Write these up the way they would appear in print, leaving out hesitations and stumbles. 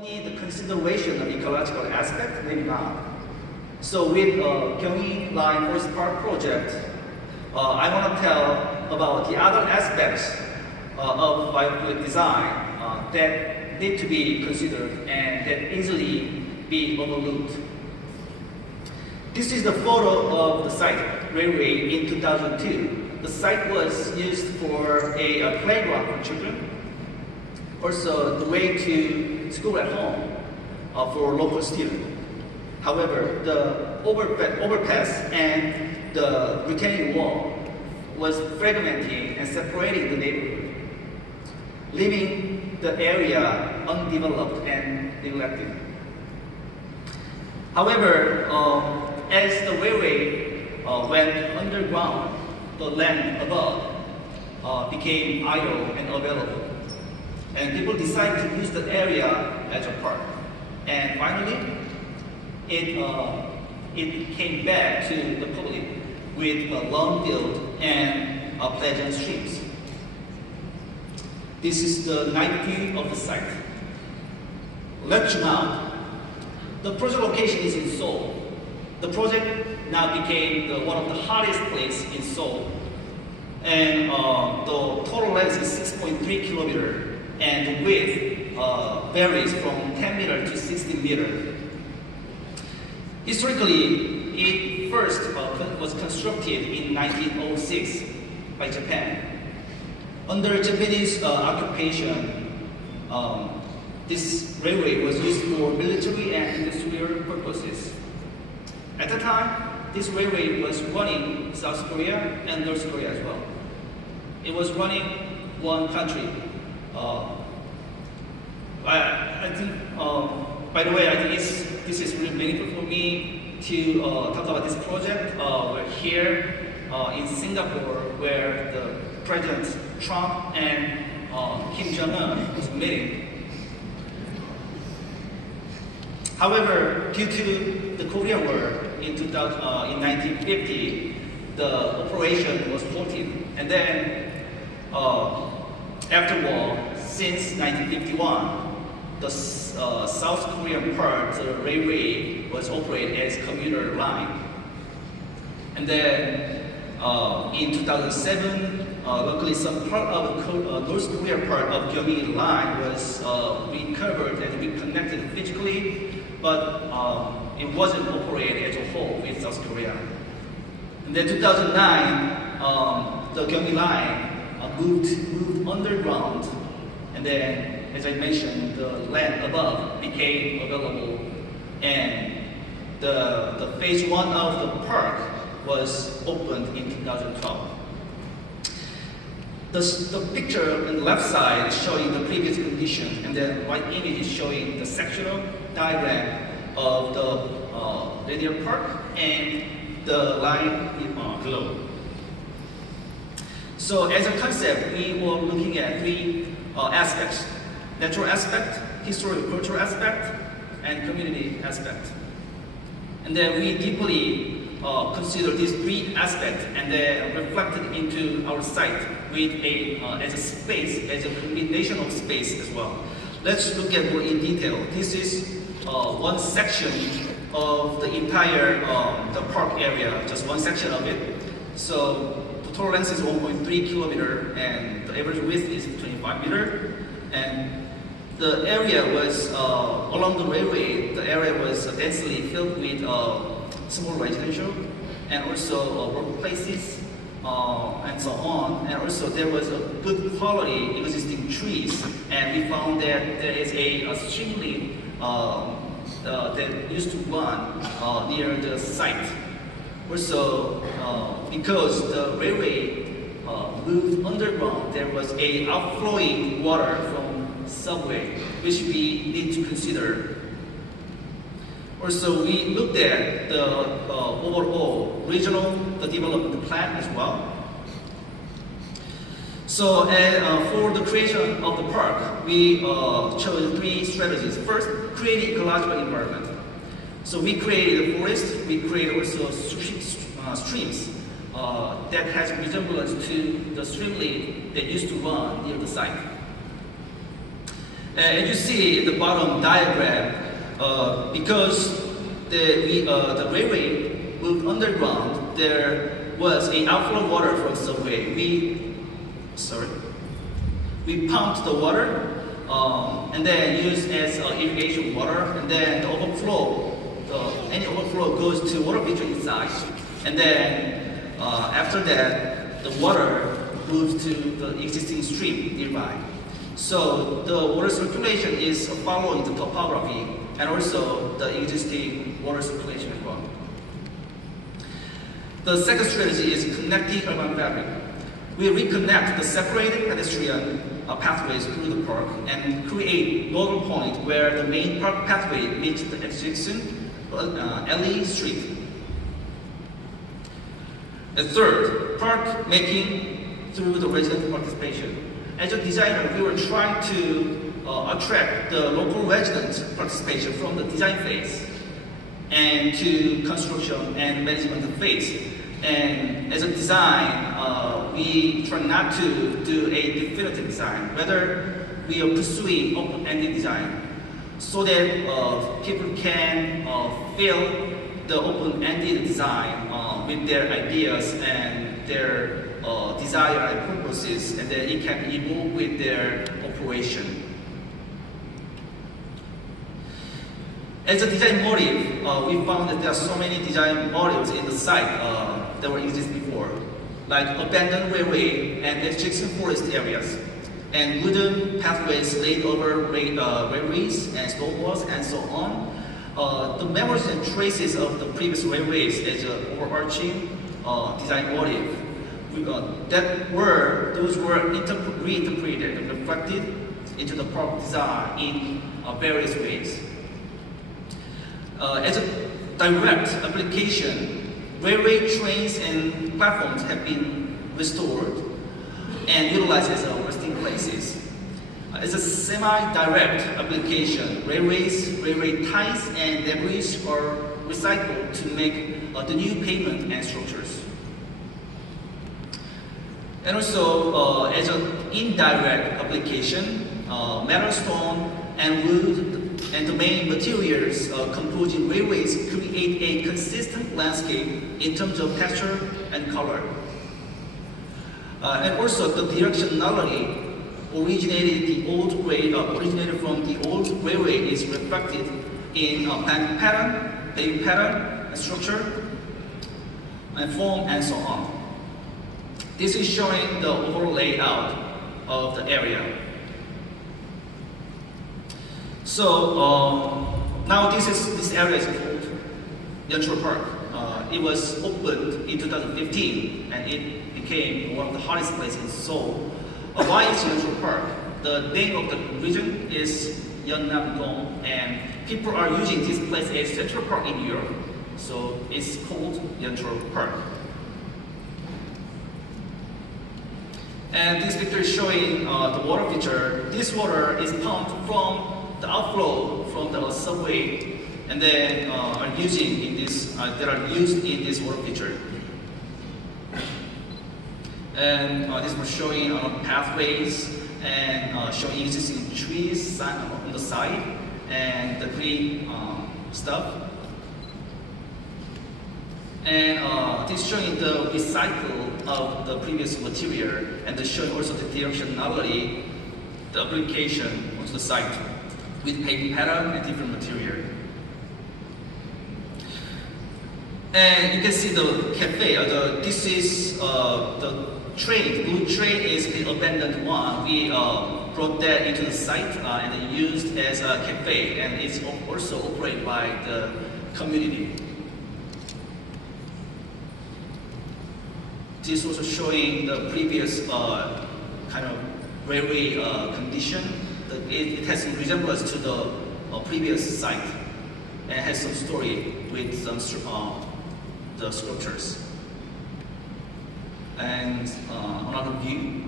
Need the consideration of ecological aspect, maybe not. So with Gyeongui Line Forest Park project, I want to tell about the other aspects of biophilic design that need to be considered and that easily be overlooked. This is the photo of the site, railway in 2002. The site was used for a playground for children. Also, the way to school at home for local students. However, the overpass and the retaining wall was fragmenting and separating the neighborhood, leaving the area undeveloped and neglected. However, as the railway went underground, the land above became idle and available. And people decided to use the area as a park. And finally, it came back to the public with a lawn field and pleasant streams. This is the night view of the site. Let's zoom out. The project location is in Seoul. The project now became one of the hottest places in Seoul. And the total length is 6.3 kilometers. And the width varies from 10 meters to 16 meters. Historically, it first was constructed in 1906 by Japan. Under Japanese occupation, this railway was used for military and industrial purposes. At the time, this railway was running South Korea and North Korea as well. It was running one country. I think, by the way, I think this is really meaningful for me to talk about this project. We're here in Singapore, where the President Trump and Kim Jong-un was meeting. However, due to the Korean War in 1950, the operation was halted, and then after war, since 1951, the South Korean part, the railway was operated as commuter line. And then in 2007, luckily some part of the North Korean part of Gyeongui line was recovered and reconnected physically, but it wasn't operated as a whole with South Korea. And then 2009, the Gyeongui line moved underground, and then, as I mentioned, the land above became available, and the phase one of the park was opened in 2012. The picture on the left side is showing the previous condition, and the right image is showing the sectional diagram of the radial park and the line below. So as a concept, we were looking at three aspects: natural aspect, historical cultural aspect, and community aspect. And then we deeply consider these three aspects and then reflected into our site with as a space, as a combination of space as well. Let's look at more in detail. This is one section of the entire the park area, just one section of it. So the total length is 1.3 kilometers and the average width is 25 meters. And the area was, along the railway, the area was densely filled with small residential and also workplaces and so on. And also there was a good quality existing trees, and we found that there is a streamlet that used to run near the site. Also, because the railway moved underground, there was a outflowing water from subway, which we need to consider. Also, we looked at the overall regional development plan as well. So, for the creation of the park, we chose three strategies. First, create ecological environment. So we created a forest, we created also streams that has resemblance to the streamlet that used to run near the site. As you see in the bottom diagram, because the railway moved underground, there was an outflow water from the subway. We pumped the water and then used as irrigation water, and then the overflow, any overflow goes to water feature inside, and then after that, the water moves to the existing stream nearby. So the water circulation is following the topography and also the existing water circulation as well. The second strategy is connecting urban fabric. We reconnect the separated pedestrian pathways through the park and create nodal point where the main park pathway meets the adjacent alley street. The third, park making through the resident participation. As a designer, we were trying to attract the local residents' participation from the design phase and to construction and management phase. And as a design, we try not to do a definitive design. Rather, we are pursuing open-ended design so that people can fill the open-ended design with their ideas and their desire and purposes, and then it can evolve with their operation. As a design motive, we found that there are so many design motives in the site that were exist before, like abandoned railway and adjacent forest areas, and wooden pathways laid over railways and stone walls and so on. The memories and traces of the previous railways as an overarching design motive. Those were reinterpreted and reflected into the park design in various ways. As a direct application, railway trains and platforms have been restored and utilized as resting places. As a semi-direct application, railway ties and debris are recycled to make the new pavement and structures. And also, as an indirect application, metal, stone, and wood and the main materials composing railways create a consistent landscape in terms of texture and color. And also, the directionality originated from the old railway is reflected in planting pattern, paving pattern, structure, and form, and so on. This is showing the overall layout of the area. So now this area is called Yeoncheol Park. It was opened in 2015 and it became one of the hottest places in Seoul. Why is Yeoncheol Park? The name of the region is Yeonnam-dong, and people are using this place as Central Park in Europe. So it's called Yeoncheol Park. And this picture is showing the water feature. This water is pumped from the outflow from the subway, and then are used in this water feature. And this was showing pathways and showing existing trees on the side and the green stuff. And this showing the recycle of the previous material, and showing also the directionality, the application onto the site with paving pattern and different material. And you can see the cafe. This is the train. The blue train is the abandoned one. We brought that into the site and used as a cafe, and it's also operated by the community. This is also showing the previous kind of railway condition. It has some resemblance to the previous site and has some story with some the sculptures. And another view.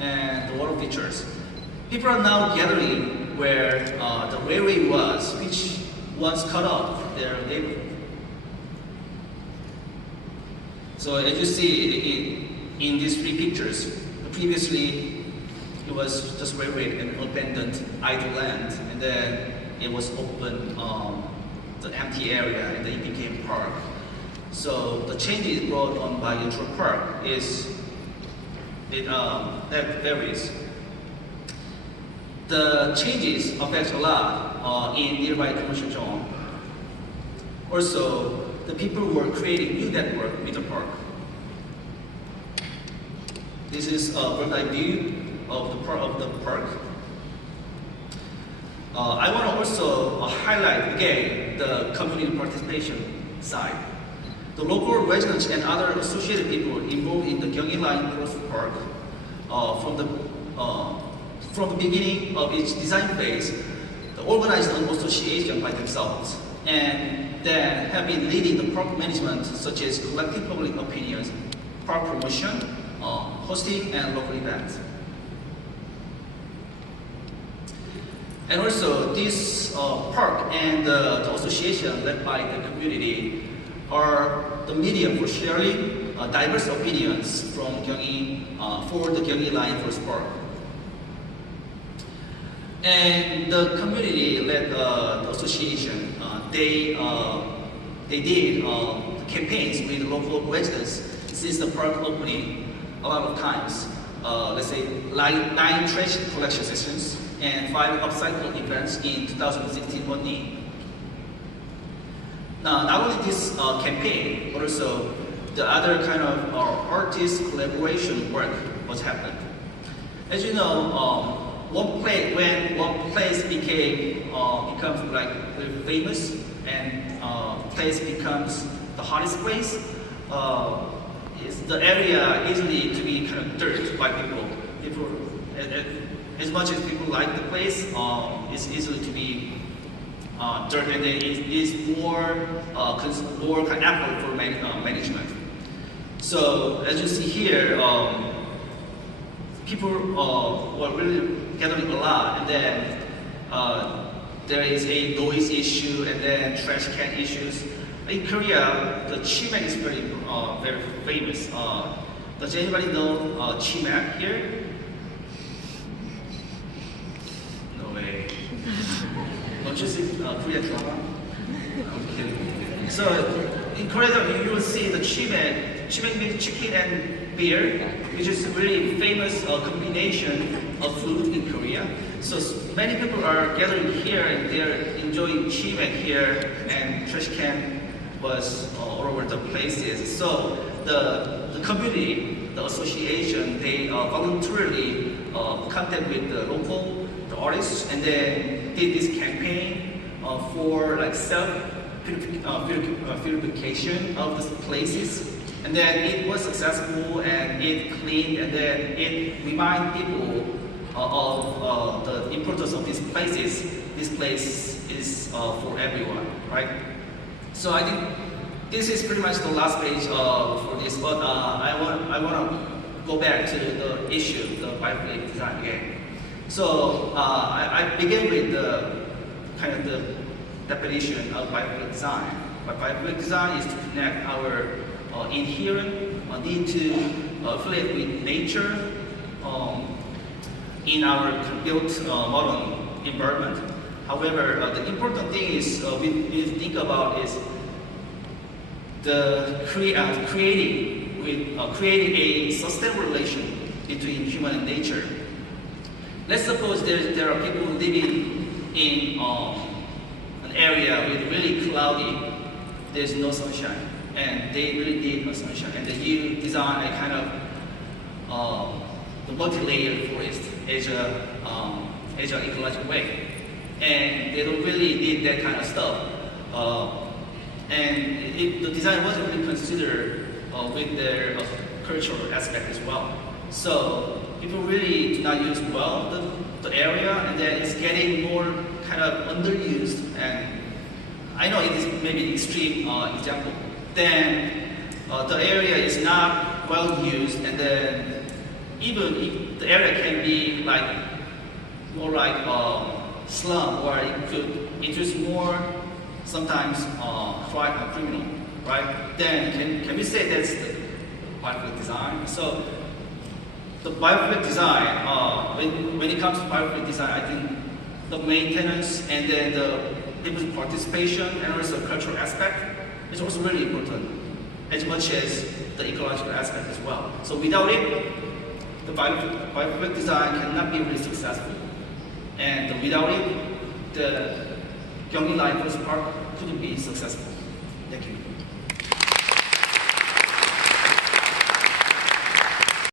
And the water features. People are now gathering where the railway was, which once cut off their neighborhood. So as you see in these three pictures, previously it was just railway and abandoned idle land, and then it was open, the empty area, and then it became park. So the changes brought on by Intro Park that varies. The changes affect a lot in nearby commercial zone. Also, the people were creating new network with the park. This is a bird's eye view of the park. I want to also highlight again the community participation side. The local residents and other associated people involved in the Gyeongui Line Growth Park from the beginning of its design phase, they organized an association by themselves, and then have been leading the park management, such as collecting public opinions, park promotion, hosting, and local events. And also, this park and the association led by the community are the medium for sharing diverse opinions from Gyeongui for the Gyeongui Line First Park. And the community led the association. They did campaigns with local residents since the park opening a lot of times. Let's say 9 trash collection sessions and 5 upcycle events in 2016 only. Now, not only this campaign, but also the other kind of artist collaboration work was happened. As you know, when one place becomes like very famous and place becomes the hottest place, the area easily to be kind of dirt by people. As much as people like the place, it's easily to be dirt, and then it is more kind of effort for management. So as you see here, people were really gathering a lot, and then there is a noise issue, and then trash can issues. In Korea, the chimek is very famous. Does anybody know chimek here? No way. Don't you see Korean drama? I'm kidding. So in Korea, you will see the chimek. Chimek means chicken and beer, which is a really famous combination of food in Korea. So many people are gathering here and they're enjoying chimek here, and trash can was all over the places. So the community, the association, they voluntarily contact with the local artists, and then did this campaign for like self purification of the places. And then it was successful, and it cleaned, and then it reminded people of the importance of these places. This place is for everyone, right? So I think this is pretty much the last page for this, but I want to go back to the issue, the biophilic design again. So I begin with the kind of the definition of biophilic design. Biophilic design is to connect our inherent need to affiliate with nature in our built modern environment. However, the important thing is we need to think about is the creating a sustainable relation between human and nature. Let's suppose there are people living in an area with really cloudy, there's no sunshine, and they really need a sunshine, and then you design a kind of the multi-layered forest as an ecological way, and they don't really need that kind of stuff. And the design wasn't really considered with their cultural aspect as well. So people really do not use well the area, and then it's getting more kind of underused. And I know it is maybe an extreme example. Then the area is not well used, and then even if the area can be like more like slum, or it could introduce more sometimes criminal, right? Then can we say that's the biophilic design? So the biophilic design, when it comes to biophilic design, I think the maintenance and then the people's participation and also the cultural aspect is also really important, as much as the ecological aspect as well. So without it, the biophilic design cannot be really successful. And without it, the Gyeongui Light Forest Park couldn't be successful. Thank you.